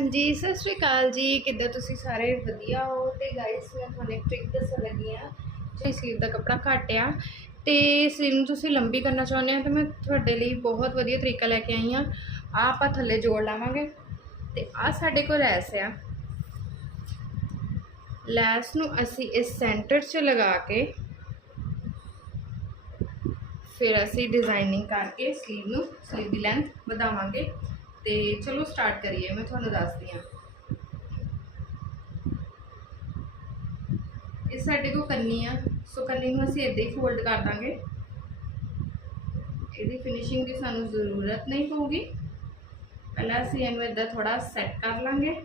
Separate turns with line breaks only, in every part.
ਹਾਂਜੀ, ਸਤਿ ਸ਼੍ਰੀ ਅਕਾਲ ਜੀ। ਕਿੱਦਾਂ ਤੁਸੀਂ ਸਾਰੇ ਵਧੀਆ ਹੋ? ਤੇ ਗਾਇਸ ਮੈਂ ਤੁਹਾਨੂੰ ਇੱਕ ਟ੍ਰਿਕ ਦੱਸਣ ਲੱਗੀ ਆ ਜੇ ਸਲੀਵ ਦਾ ਕੱਪੜਾ ਘੱਟ ਆ ਤੇ ਸਲੀਵ ਨੂੰ ਤੁਸੀਂ ਲੰਬੀ ਕਰਨਾ ਚਾਹੁੰਦੇ ਆ ਤਾਂ ਮੈਂ ਤੁਹਾਡੇ ਲਈ ਬਹੁਤ ਵਧੀਆ ਤਰੀਕਾ ਲੈ ਕੇ ਆਈ ਆ ਆ ਆਪਾਂ ਥੱਲੇ ਜੋੜ ਲਾਵਾਂਗੇ। ਤੇ ਆ ਸਾਡੇ ਕੋਲ ਲੈਸ ਆ। ਲੈਸ ਨੂੰ ਅਸੀਂ ਇਸ ਸੈਂਟਰ 'ਚ ਲਗਾ ਕੇ, ਫਿਰ ਅਸੀਂ ਡਿਜ਼ਾਈਨਿੰਗ ਕਰਕੇ ਸਲੀਵ ਨੂੰ ਸਲੀਵ ਦੀ ਲੈਂਥ ਵਧਾਵਾਂਗੇ। ਤੇ ਚਲੋ ਸਟਾਰਟ ਕਰੀਏ, ਮੈਂ ਤੁਹਾਨੂੰ ਦੱਸਦੀ ਹਾਂ। ਇਹ ਸਾਡੇ ਕੋਲ ਕੰਨੀ ਆ, ਸੋ ਕੰਨੀ ਨੂੰ ਅਸੀਂ ਇਦਾਂ ਹੀ ਫੋਲਡ ਕਰ ਦਾਂਗੇ। ਇਹਦੀ ਫਿਨਿਸ਼ਿੰਗ ਦੀ ਸਾਨੂੰ ਜ਼ਰੂਰਤ ਨਹੀਂ ਪਊਗੀ। ਪਹਿਲਾਂ ਅਸੀਂ ਇਹਨੂੰ ਇਦਾਂ ਥੋੜਾ ਸੈੱਟ ਕਰ ਲਾਂਗੇ।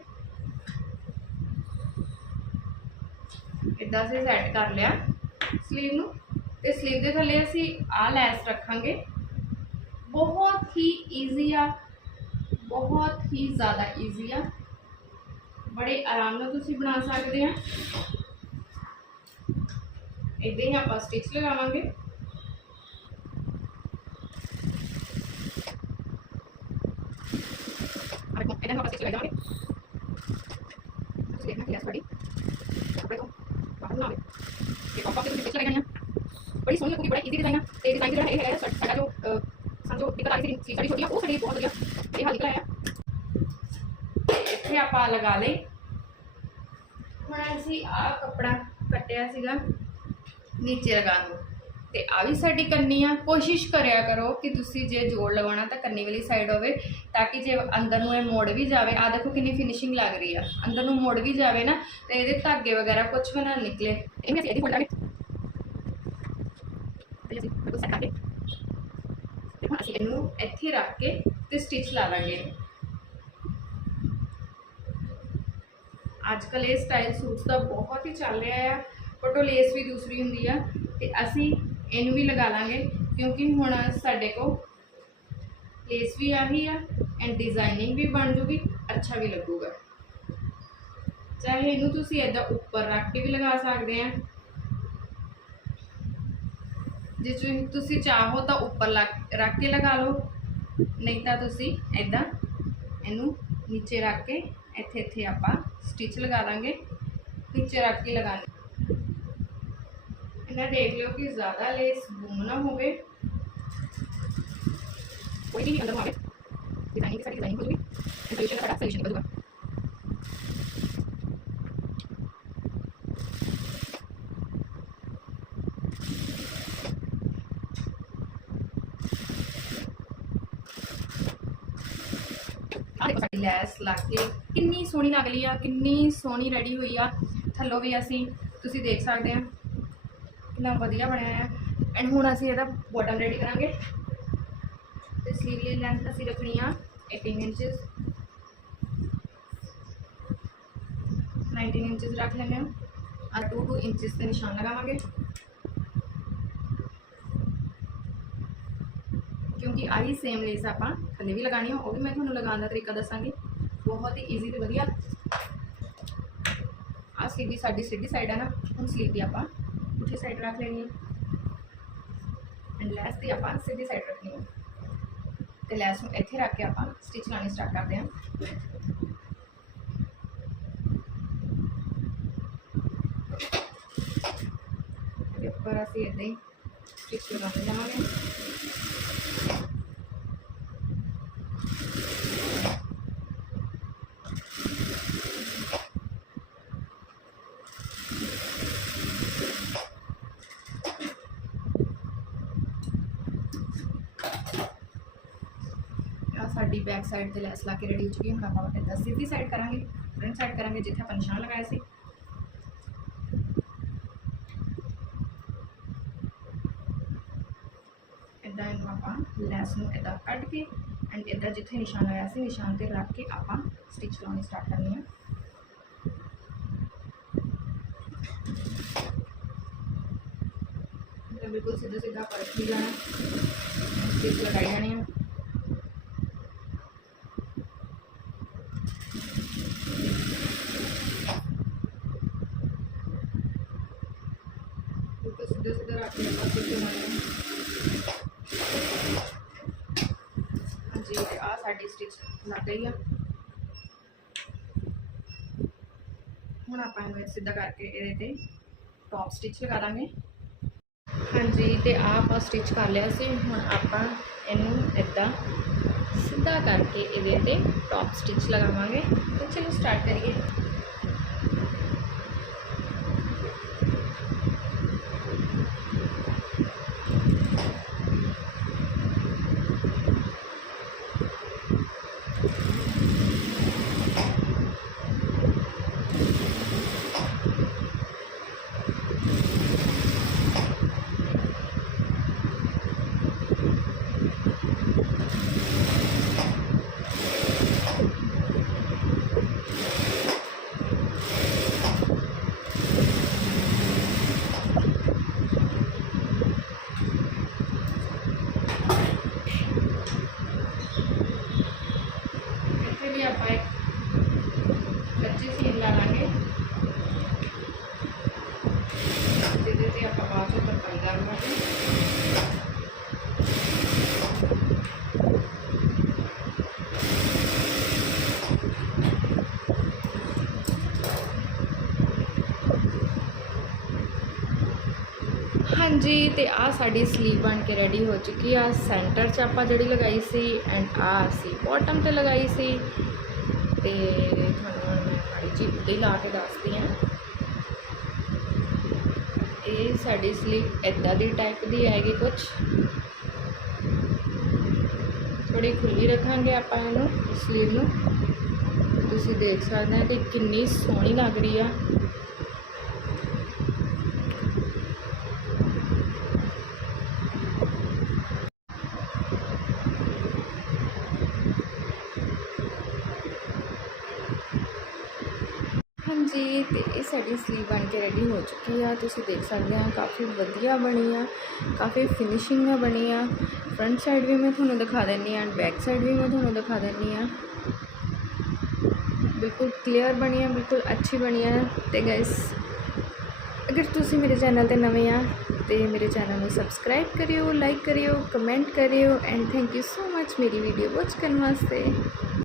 ਇਦਾਂ ਅਸੀਂ ਸੈੱਟ ਕਰ ਲਿਆ ਸਲੀਵ ਨੂੰ। ਤੇ ਸਲੀਵ ਦੇ ਥੱਲੇ ਅਸੀਂ ਆ ਲੈਸ ਰੱਖਾਂਗੇ। ਬਹੁਤ ਹੀ ਈਜ਼ੀ ਆ। ਬਹੁਤ ਹੀ ਜ਼ਿਆਦਾ ਈਜ਼ੀ ਆ ਬੜੇ ਆਰਾਮ ਨਾਲ ਤੁਸੀਂ ਬਣਾ ਸਕਦੇ ਆ ਇਦਾਂ ਹੀ ਆਪਾਂ ਸਟਿਚ ਲਗਾਵਾਂਗੇ ਅਰੇ ਕੋਲ ਇਹਨਾਂ ਨੂੰ ਆਪਾਂ ਸਟਿਚ ਲਗਾਵਾਂਗੇ ਤੁਸੀਂ ਦੇਖਣਾ ਕਿ ਤੁਹਾਡੀ ਕੱਪੜੇ ਤੋਂ ਬਾਹਰ ਨਾ ਆਵੇ ਇਹ ਪਾਪਾ ਤੇ ਤੁਸੀਂ ਸਟਿਚ ਲਗਾਈਆਂ ਬੜੀ ਸੋਹਣੀ ਲੱਗੂਗੀ ਬੜਾ ਈਜ਼ੀ ਡਿਜ਼ਾਈਨ ਆ ਤੇ ਡਿਜ਼ਾਈਨ ਜਿਹੜਾ ਇਹ ਹੈ ਸਾਡਾ ਜੋ ਅਹ, ਦਿੱਕਤ ਆ ਰਹੀ ਸੀ ਸਾਡੀ ਛੋਟੀ ਉਹ ਸਾਡੀ ਬਹੁਤ ਵਧੀਆ ਇਹ ਹਾਲ ਨਿਕਲਿਆ ਆ ਇੱਥੇ ਆਪਾਂ ਲਗਾ ਲਈ। ਹੁਣ ਅਸੀਂ ਆ ਕੱਪੜਾ ਕੱਟਿਆ ਸੀਗਾ ਨੀਚੇ ਲਗਾਉਣ ਨੂੰ। ਤੇ ਆ ਵੀ ਸਾਡੀ ਕੰਨੀ ਆ। ਕੋਸ਼ਿਸ਼ ਕਰਿਆ ਕਰੋ ਕਿ ਤੁਸੀਂ ਜੇ ਜੋੜ ਲਗਾਉਣਾ ਤਾਂ ਕੰਨੀ ਵਾਲੀ ਸਾਈਡ ਹੋਵੇ ਤਾਂ ਕਿ ਜੇ ਅੰਦਰ ਨੂੰ ਇਹ ਮੋੜ ਵੀ ਜਾਵੇ। ਆ ਦੇਖੋ ਕਿੰਨੀ ਫਿਨਿਸ਼ਿੰਗ ਲੱਗ ਰਹੀ ਆ। ਅੰਦਰ ਨੂੰ ਮੋੜ ਵੀ ਜਾਵੇ ਨਾ ਤੇ ਇਹਦੇ ਧਾਗੇ ਵਗੈਰਾ ਕੁਝ ਵੀ ਨਾ ਨਿਕਲੇ। ਇਹ ਵੀ ਇਹਦੀ ਫੋਲਡ ਕਰਾਂਗੇ ਤੇ ਅਸੀਂ ਬਿਲਕੁਲ ਸੈੱਟ ਕਰਕੇ ਅਸੀਂ ਇਹਨੂੰ ਇੱਥੇ ਰੱਖ ਕੇ ਤੇ ਸਟਿਚ ਲਾ ਲਾਂਗੇ ਅੱਜ ਕੱਲ ਇਹ ਸਟਾਈਲ ਸੂਟਸ ਦਾ ਬਹੁਤ ਹੀ ਚੱਲ ਰਿਹਾ ਆ ਬਟ ਉਹ ਲੇਸ ਵੀ ਦੂਸਰੀ ਹੁੰਦੀ ਆ, ਤੇ ਅਸੀਂ ਇਹਨੂੰ ਵੀ ਲਗਾ ਲਾਂਗੇ, ਕਿਉਂਕਿ ਹੁਣ ਸਾਡੇ ਕੋਲ ਲੇਸ ਵੀ ਆਹੀ ਆ ਐਂਡ ਡਿਜ਼ਾਈਨਿੰਗ ਵੀ ਬਣ ਜੂਗੀ, ਅੱਛਾ ਵੀ ਲੱਗੂਗਾ। ਚਾਹੇ ਇਹਨੂੰ ਤੁਸੀਂ ਏਦਾਂ ਉੱਪਰ ਰੱਖ ਕੇ ਵੀ ਲਗਾ ਸਕਦੇ ਆ ਜੇ ਤੁਸੀਂ- ਤੁਸੀਂ ਚਾਹੋ ਤਾਂ ਉੱਪਰ ਲੱਗ- ਰੱਖ ਕੇ ਲਗਾ ਲਓ। ਨਹੀਂ ਤਾਂ ਤੁਸੀਂ ਏਦਾਂ ਇਹਨੂੰ ਨੀਚੇ ਰੱਖ ਕੇ ਇੱਥੇ ਇੱਥੇ ਆਪਾਂ ਸਟਿਚ ਲਗਾ ਦਾਂਗੇ। ਨੀਚੇ ਰੱਖ ਕੇ ਲਗਾਣਾ ਇਹਨਾਂ ਦੇਖ ਲਿਓ ਕਿ ਜ਼ਿਆਦਾ ਲੇਸ ਗੁੰਮ ਨਾ ਹੋਵੇ। ਕੋਈ ਵੀ ਅੰਦਰ ਨੂੰ ਆਵੇ ਡਿਜ਼ਾਈਨਿੰਗ ਸਾਡੀ ਡਿਜ਼ਾਈਨਿੰਗ ਹੋ ਜੂਗੀ। ਤੇ ਸੋਲੂਸ਼ਨ ਸੋਲੂਸ਼ਨ ਨਿਕਲ ਲੈਸ ਲੱਗ ਕੇ ਕਿੰਨੀ ਸੋਹਣੀ ਲੱਗ ਰਹੀ ਆ, ਕਿੰਨੀ ਸੋਹਣੀ ਰੈਡੀ ਹੋਈ ਆ। ਥੱਲੋਂ ਵੀ ਅਸੀਂ ਤੁਸੀਂ ਦੇਖ ਸਕਦੇ ਆ, ਕਿੰਨਾ ਵਧੀਆ ਬਣਿਆ ਆ। ਐਂਡ ਹੁਣ ਅਸੀਂ ਇਹਦਾ ਬਾਟਮ ਰੈਡੀ ਕਰਾਂਗੇ। ਤੇ ਸਲੀਵ ਦੀ ਲੈਂਥ ਅਸੀਂ ਰੱਖਣੀ ਆ 18 ਇੰਚਸ 19 ਇੰਚਸ ਰੱਖ ਲੈਂਦੇ ਹਾਂ ਆ 2 2 ਇੰਚਸ ਤੇ ਨਿਸ਼ਾਨ ਲਗਾਵਾਂਗੇ। ਕਿਉਂਕਿ ਆਹੀ ਸੇਮ ਲੇਸ ਆਪਾਂ ਥੱਲੇ ਵੀ ਲਗਾਣੀ ਆ, ਉਹ ਵੀ ਮੈਂ ਤੁਹਾਨੂੰ ਲਗਾਉਣ ਦਾ ਤਰੀਕਾ ਦੱਸਾਂਗੀ। ਬਹੁਤ ਹੀ ਈਜ਼ੀ ਤੇ ਵਧੀਆ। ਆ ਸਿੱਧੀ ਸਾਡੀ ਸਿੱਧੀ ਸਾਈਡ ਹੈ ਨਾ, ਹੁਣ ਸਲੀਵ ਦੀ ਆਪਾਂ ਪੁੱਠੀ ਸਾਈਡ ਰੱਖ ਲੈਣੀ ਹੈ ਐਂਡ ਲੈਸ ਦੀ ਆਪਾਂ ਸਿੱਧੀ ਸਾਈਡ ਰੱਖਣੀ ਹੈ ਤੇ ਲੈਸ ਨੂੰ ਇੱਥੇ ਰੱਖ ਕੇ ਆਪਾਂ ਸਟਿਚ ਲਾਣੀ ਸਟਾਰਟ ਕਰਦੇ ਹਾਂ ਉੱਪਰ ਅਸੀਂ ਇਦਾਂ ਹੀ ਸਟਿਚ ਲਗਾਉਂਦੇ ਜਾਵਾਂਗੇ ਆ ਸਾਡੀ ਬੈਕ ਸਾਈਡ ਤੇ ਲੈਸ ਲਾ ਕੇ ਰੈਡੀ ਹੋ ਚੁੱਕੀ ਹੈ। ਹੁਣ ਆਪਾਂ ਇੱਦਾਂ ਸਿੱਧੀ ਸਾਈਡ ਕਰਾਂਗੇ। ਫਰੰਟ ਸਾਈਡ ਕਰਾਂਗੇ, ਜਿੱਥੇ ਆਪਾਂ ਨਿਸ਼ਾਨ ਲਗਾਇਆ ਸੀ ਇੱਦਾਂ ਇਹਨੂੰ ਆਪਾਂ ਨੂੰ ਇੱਦਾਂ ਕੱਢ ਕੇ ਐਂਡ ਇੱਦਾਂ ਜਿੱਥੇ ਨਿਸ਼ਾਨ ਲਗਾਇਆ ਸੀ, ਨਿਸ਼ਾਨ ਤੇ ਰੱਖ ਕੇ ਆਪਾਂ ਸਟਿਚ ਲਾਉਣੀ ਸਟਾਰਟ ਕਰਨੀ ਹੈ ਬਿਲਕੁਲ ਸਿੱਧਾ ਸਿੱਧਾ ਪਰਖ ਹੀ ਜਾਣਾ ਸਟਿਚ ਲਗਾਈ ਜਾਣੀ ਆ। ਸਾਡੀ ਸਟਿਚ ਲੱਗ ਗਈ ਆ। ਹੁਣ ਆਪਾਂ ਇਹਨੂੰ ਸਿੱਧਾ ਕਰਕੇ ਇਹਦੇ ਤੇ ਟੌਪ ਸਟਿਚ ਲਗਾ ਦਾਂਗੇ। ਹਾਂਜੀ, ਤੇ ਆਹ ਆਪਾਂ ਸਟਿਚ ਕਰ ਲਿਆ ਸੀ। ਹੁਣ ਆਪਾਂ ਇਹਨੂੰ ਇਦਾਂ ਸਿੱਧਾ ਕਰਕੇ ਇਹਦੇ ਤੇ ਟੌਪ ਸਟਿਚ ਲਗਾਵਾਂਗੇ। ਤੇ ਚਲੋ ਸਟਾਰਟ ਕਰੀਏ। ਚੋਂ ਹਾਂਜੀ, ਤੇ ਆ ਸਾਡੀ ਸਲੀਵ ਬਣ ਕੇ ਰੈਡੀ ਹੋ ਚੁੱਕੀ ਆ। ਸੈਂਟਰ 'ਚ ਆਪਾਂ ਜਿਹੜੀ ਲਗਾਈ ਸੀ ਐਂਡ ਆ ਅਸੀਂ ਬਾਟਮ ਤੇ ਲਗਾਈ ਸੀ। ਤੇ ਤੁਹਾਨੂੰ ਮੈਂ ਮਾੜੀ ਜਿਹੀ ਉੱਤੇ ਲਾ ਕੇ ਦੱਸਦੀ ਆ ਇਹ ਸਾਡੀ ਸਲੀਵ ਇਦਾਂ ਦੀ ਟਾਈਪ ਦੀ ਆਏਗੀ ਕੁਝ ਥੋੜੀ ਖੁੱਲੀ ਰੱਖਾਂਗੇ ਆਪਾਂ ਇਹਨੂੰ ਸਲੀਵ ਨੂੰ। ਤੁਸੀਂ ਦੇਖ ਸਕਦੇ ਹੋ ਕਿ ਕਿੰਨੀ ਸੋਹਣੀ ਲੱਗ ਰਹੀ ਆ। ਹਾਂਜੀ ਤੇ ਇਹ ਸਾਡੀ ਸਲੀਵ ਬਣ ਕੇ ਰੈਡੀ ਹੋ ਚੁੱਕੀ ਆ। ਤੁਸੀਂ ਦੇਖ ਸਕਦੇ ਆ, ਕਾਫੀ ਵਧੀਆ ਬਣੀ ਆ, ਕਾਫੀ ਫਿਨਿਸ਼ਿੰਗ ਨਾਲ ਬਣੀ ਆ। ਫਰੰਟ ਸਾਈਡ ਵੀ ਮੈਂ ਤੁਹਾਨੂੰ ਦਿਖਾ ਦਿੰਨੀ ਆ ਬੈਕ ਸਾਈਡ ਵੀ ਮੈਂ ਤੁਹਾਨੂੰ ਦਿਖਾ ਦਿੰਨੀ ਆ। ਬਿਲਕੁਲ ਕਲੀਅਰ ਬਣੀ ਆ, ਬਿਲਕੁਲ ਅੱਛੀ ਬਣੀ ਆ। ਤੇ ਗਾਇਸ ਅਗਰ ਤੁਸੀਂ ਮੇਰੇ ਚੈਨਲ ਤੇ ਨਵੇਂ ਆ, ਤੇ ਮੇਰੇ ਚੈਨਲ ਨੂੰ ਸਬਸਕ੍ਰਾਈਬ ਕਰਿਓ ਲਾਈਕ ਕਰਿਓ ਕਮੈਂਟ ਕਰਿਓ and thank you so much ਮੇਰੀ ਵੀਡੀਓ ਵਾਚ ਕਰਨ ਵਾਸਤੇ।